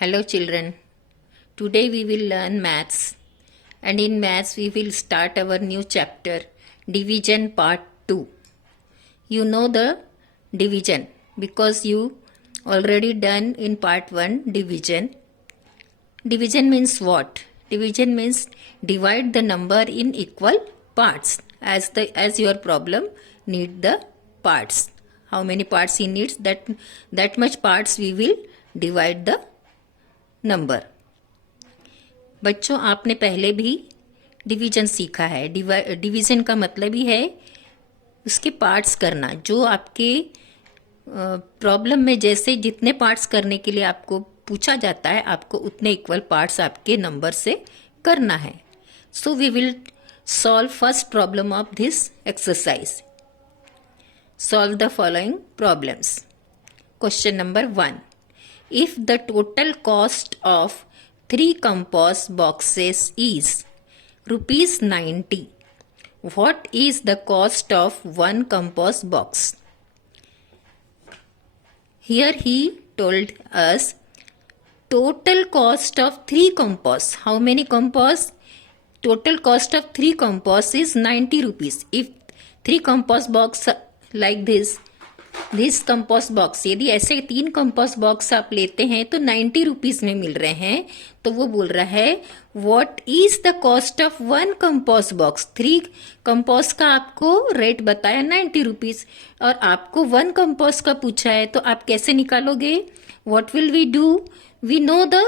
Hello children, today we will learn maths, and in maths we will start our new chapter, division part 2. You know the division because you already done in part 1 division. Division means what? Division means divide the number in equal parts as your problem need the parts. How many parts he needs, that much parts we will divide the number. बच्चों आपने पहले भी division सीखा है. Division का मतलब ही है उसके पार्ट्स करना. जो आपके प्रॉब्लम में जैसे जितने पार्ट्स करने के लिए आपको पूछा जाता है आपको उतने इक्वल पार्ट्स आपके नंबर से करना है. So we will solve first problem of this exercise. Solve the following problems. Question number 1. If the total cost of 3 compost boxes is rupees 90, what is the cost of 1 compost box? Here he told us total cost of 3 compost. How many compost? Total cost of 3 compost is 90 rupees. If 3 compost box like this compost box, यदि ऐसे 3 compost box आप लेते हैं तो 90 rupees में मिल रहे हैं. तो वो बोल रहा है what is the cost of 1 compost box. 3 compost का आपको रेट बताया 90 रुपीज और आपको 1 कंपोस्ट का पूछा है तो आप कैसे निकालोगे? What will we do? We know the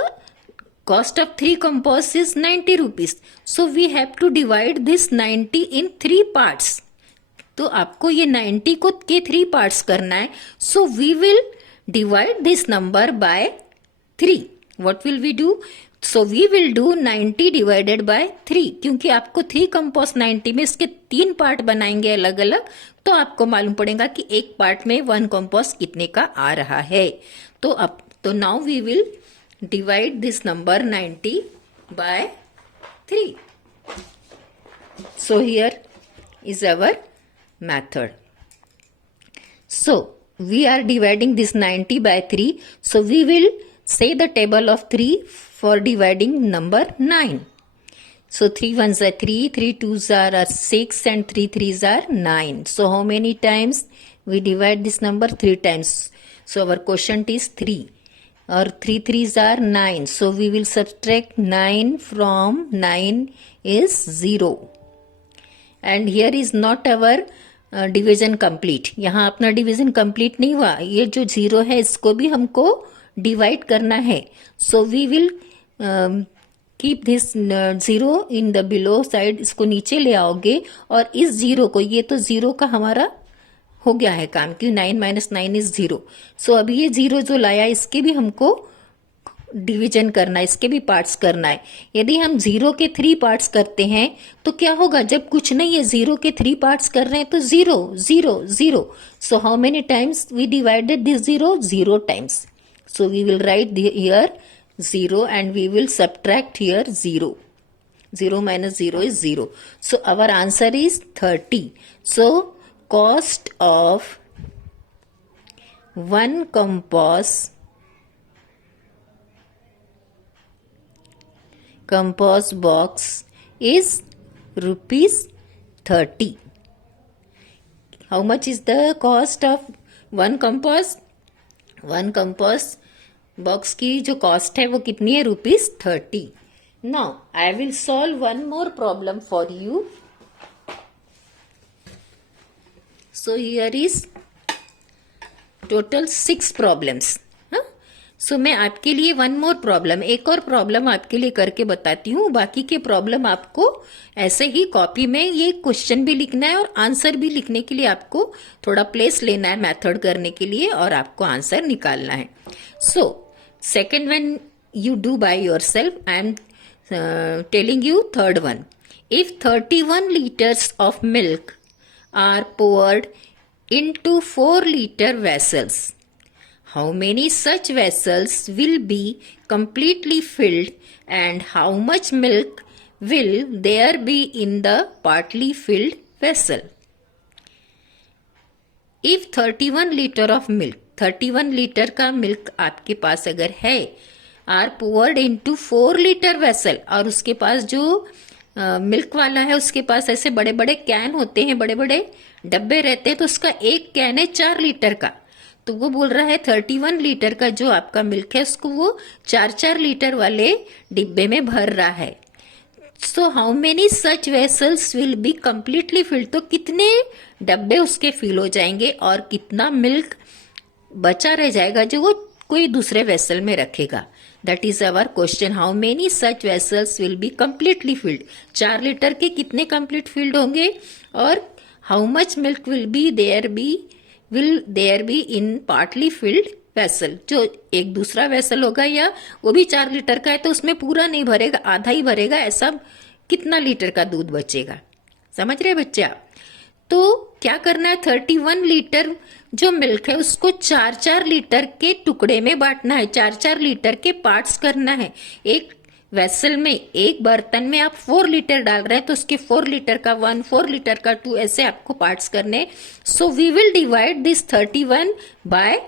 cost of 3 compost is 90 rupees. So we have to divide this 90 in 3 parts. तो आपको ये 90 को के 3 पार्ट्स करना है. So we will divide this number by 3. What will we do? So we will do 90 divided by 3. क्योंकि आपको 3 compost 90 में इसके 3 पार्ट बनाएंगे अलग अलग तो आपको मालूम पड़ेगा कि एक पार्ट में 1 कंपोस्ट कितने का आ रहा है. तो now we will divide this number 90 by 3. So here is our method. So we are dividing this 90 by 3. So we will say the table of 3 for dividing number 9. So 3 ones are 3, 3 twos are 6 and 3 threes are 9. So how many times we divide this number? 3 times. So our quotient is 3 or 3 threes are 9. So we will subtract 9 from 9 is 0. And here is not our division complete. यहाँ अपना division complete नहीं हुआ. ये जो 0 है इसको भी हमको डिवाइड करना है. So we will keep this 0 in the below side. इसको नीचे ले आओगे और इस 0 को, ये तो 0 का हमारा हो गया है काम क्योंकि 9 माइनस 9 इज 0. सो अभी ये 0 जो लाया इसके भी हमको डिवीजन करना है, इसके भी पार्ट्स करना है. यदि हम 0 के 3 पार्ट्स करते हैं तो क्या होगा? जब कुछ नहीं है 0 के 3 पार्ट्स कर रहे हैं तो 0 0 0. So how many times we divided this 0? 0 times. So we will write here 0 and we will subtract here 0. 0 minus 0 is 0. So our answer is 30. So cost of 1 compost box is rupees 30. How much is the cost of 1 compost? 1 compost box की जो cost है वो कितनी है? rupees 30. Now I will solve one more problem for you. So here is total 6 problems. सो मैं आपके लिए 1 more problem, एक और प्रॉब्लम आपके लिए करके बताती हूँ. बाकी के प्रॉब्लम आपको ऐसे ही कॉपी में ये क्वेश्चन भी लिखना है और आंसर भी लिखने के लिए आपको थोड़ा प्लेस लेना है मेथड करने के लिए और आपको आंसर निकालना है. So second one you do by yourself. I am telling you third one. If 31 liters of milk are poured into 4 liter vessels, how many such vessels will be completely filled and how much milk will there be in the partly filled vessel? If 31 liter of milk, 31 litre का milk आपके पास अगर है, are poured into 4 litre vessel, और उसके पास जो milk वाला है उसके पास ऐसे बड़े बड़े कैन होते हैं, बड़े बड़े डब्बे रहते हैं, तो उसका एक कैन है 4 लीटर का। तो वो बोल रहा है 31 लीटर का जो आपका मिल्क है उसको वो 4-4 लीटर वाले डिब्बे में भर रहा है। सो how many such vessels will be completely field, तो कितने डब्बे उसके फिल हो जाएंगे और कितना मिल्क बचा रह जाएगा जो वो कोई दूसरे वेसल में रखेगा। That is our question, how many such vessels will be completely filled. 4 litre के कितने कंप्लीट फिल्ड होंगे, और how much milk will there be in partly filled vessel. जो एक दूसरा वेसल होगा या वो भी 4 लीटर का है तो उसमें पूरा नहीं भरेगा, आधा ही भरेगा, ऐसा कितना लीटर का दूध बचेगा। समझ रहे बच्चे आप? तो क्या करना है, 31 लीटर जो मिल्क है उसको 4-4 लीटर के टुकड़े में बांटना है, 4-4 लीटर के पार्ट्स करना है। एक वेसल में, एक बर्तन में आप 4 लीटर डाल रहे हैं तो उसके 4 लीटर का 1, 4 लीटर का 2, ऐसे आपको पार्ट्स करने। So we will divide this 31 by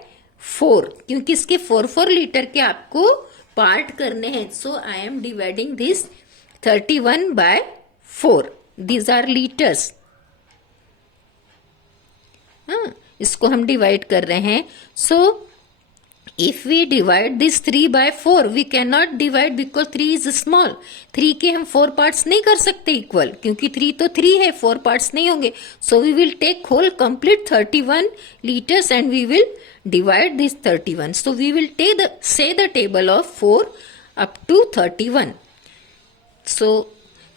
4, क्योंकि इसके 4-4 लीटर के आपको पार्ट करने हैं। So I am dividing this 31 by 4, these are litres. हाँ, इसको हम डिवाइड कर रहे हैं। So if we divide this 3 by 4, we can not divide because 3 is small. 3 के हम 4 पार्ट्स नहीं कर सकते इक्वल, क्योंकि 3 तो 3 है, 4 पार्ट्स नहीं होंगे। So we will take whole complete 31 liters and we will divide this 31. So we will say the table of 4 up to 31. So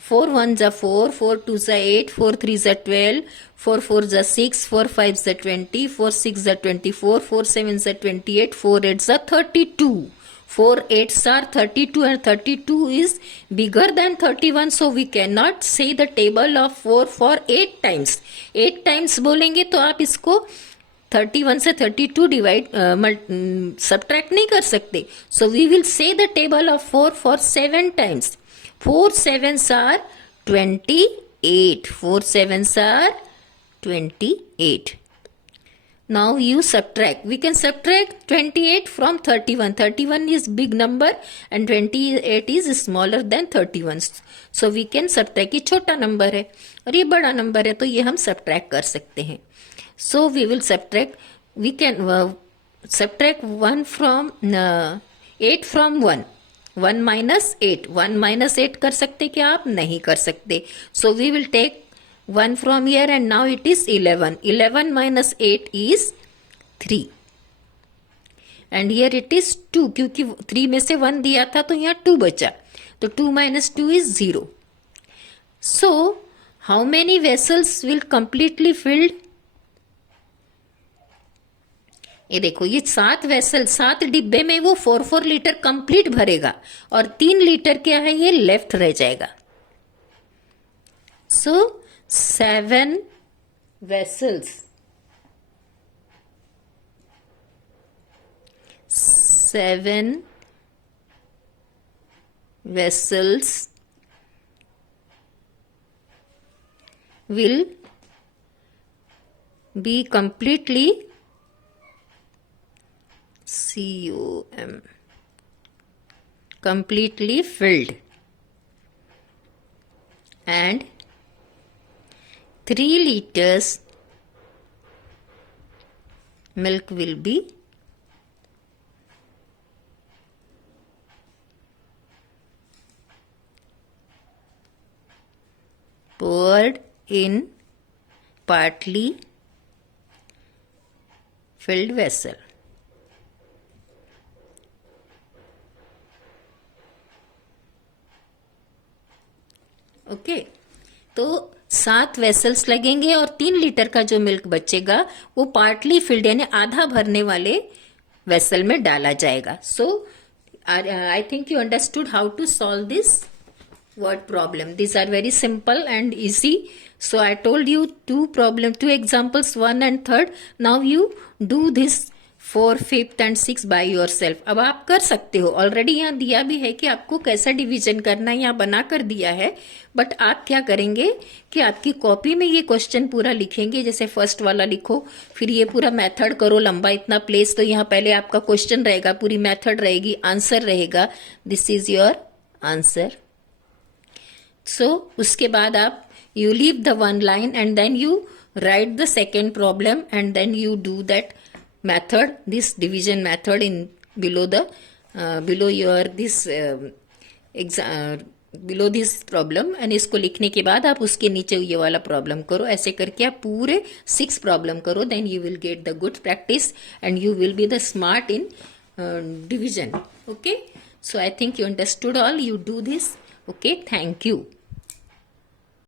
4 1s are 4, 4 2s are 8, 4 3s are 12, 4 4s are 6, 4 5s are 20, 4 6s are 24, 4 7s are 28, 4 8s are 32. 4 8s are 32 and 32 is bigger than 31, so we cannot say the table of 4 for 8 times. 8 times बोलेंगे तो आप इसको 31 से 32 divide subtract नहीं कर सकते. So we will say the table of 4 for 7 times. 4 7s are 28. 4 7s are 28. Now you subtract. We can subtract 28 from 31. 31 is big number and 28 is smaller than 31. So we can subtract. ये छोटा number है और ये बड़ा number है, तो ये हम subtract कर सकते हैं. So we will subtract. We can subtract 1 from 8 from 1. 1 minus 8. 1 minus 8 कर सकते क्या आप? नहीं कर सकते. So we will take 1 from here and now it is 11. 11 minus 8 is 3. And here it is 2, क्योंकि 3 में से 1 दिया था तो यहाँ 2 बचा. तो 2 minus 2 is 0. So how many vessels will completely filled? ये देखो, ये 7 वेसल, 7 डिब्बे में वो 4-4 लीटर कंप्लीट भरेगा और 3 लीटर क्या है ये लेफ्ट रह जाएगा. सो 7 vessels. 7 vessels will be completely completely filled, and 3 liters milk will be poured in partly filled vessel. Okay, तो 7 वेसल्स लगेंगे और 3 लीटर का जो मिल्क बचेगा वो पार्टली फिल्ड यानी आधा भरने वाले वेसल में डाला जाएगा. So I think you understood how to solve this word problem. These are very simple and easy. So I told you 2 examples, 1 and 3rd. Now you do this 4, 5th and 6 by your self. अब आप कर सकते हो, already यहाँ दिया भी है कि आपको कैसा डिवीजन करना है, यहाँ बना कर दिया है। बट आप क्या करेंगे कि आपकी कॉपी में ये क्वेश्चन पूरा लिखेंगे, जैसे फर्स्ट वाला लिखो, फिर ये पूरा मेथड करो लंबा इतना प्लेस, तो यहाँ पहले आपका क्वेश्चन रहेगा, पूरी मेथड रहेगी, आंसर रहेगा, दिस इज योर आंसर। सो उसके बाद आप you leave the one line and then you write the second problem and then you do that method, this division method in below the below your this below this problem, and इसको लिखने के बाद आप उसके नीचे ये वाला problem करो। ऐसे करके आप पूरे 6 प्रॉब्लम करो, then you will get the good practice and you will be the smart in division. Okay, so I think you understood all, you do this. Okay, thank you.